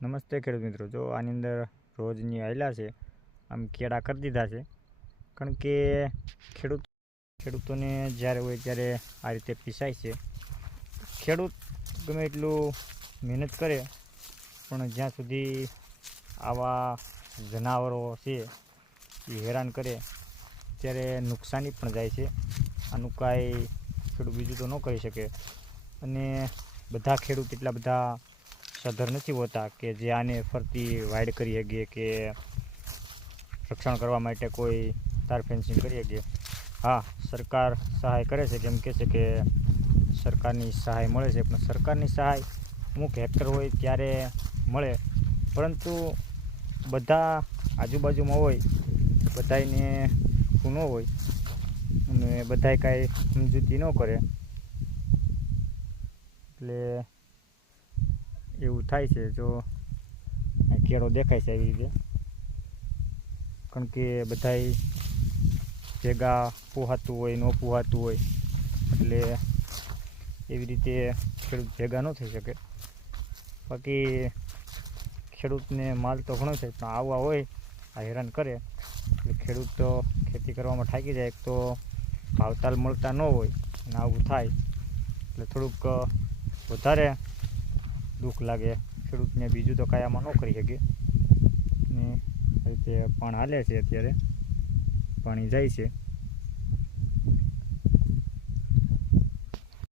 નમસ્તે ખેડૂત મિત્રો, જો આની અંદર રોજની આયલા છે, આમ કેળા કરી દીધા છે. કારણ કે ખેડૂતોને જ્યારે હોય ત્યારે આ રીતે પીસાય છે. ખેડૂત ગમે એટલું મહેનત કરે પણ જ્યાં સુધી આવા જનાવરો છે એ હેરાન કરે ત્યારે નુકસાની પણ જાય છે. આનું કાંઈ ખેડૂત બીજું તો ન કરી શકે. અને બધા ખેડૂત એટલા બધા સધર નથી હોતા કે જે આને ફરતી વાઇડ કરી શકીએ કે રક્ષણ કરવા માટે કોઈ તાર ફેન્સિંગ કરી શકીએ. હા, સરકાર સહાય કરે છે, કેમ કહે છે કે સરકારની સહાય મળે છે, પણ સરકારની સહાય અમુક હેક્ટર હોય ત્યારે મળે, પરંતુ બધા આજુબાજુમાં હોય બધાને ન હોય અને બધાય કાંઈ સમજૂતી ન કરે એટલે એવું થાય છે. જો કેળો દેખાય છે એવી રીતે, કારણ કે બધાય ભેગા પોહાતું હોય ન પોહાતું હોય એટલે એવી રીતે ખેડૂત ભેગા ન થઈ શકે. બાકી ખેડૂતને માલ તો ઘણો છે, પણ આવવા હોય આ હેરાન કરે એટલે ખેડૂત તો ખેતી કરવામાં થાકી જાય. એક તો ભાવતાલ મળતા ન હોય અને આવું થાય એટલે થોડુંક વધારે દુઃખ લાગે ખેડૂતને. બીજું તો કાંઈ આમાં ન કરી શકે. ને આ રીતે પાણી હાલે છે, અત્યારે પાણી જાય છે.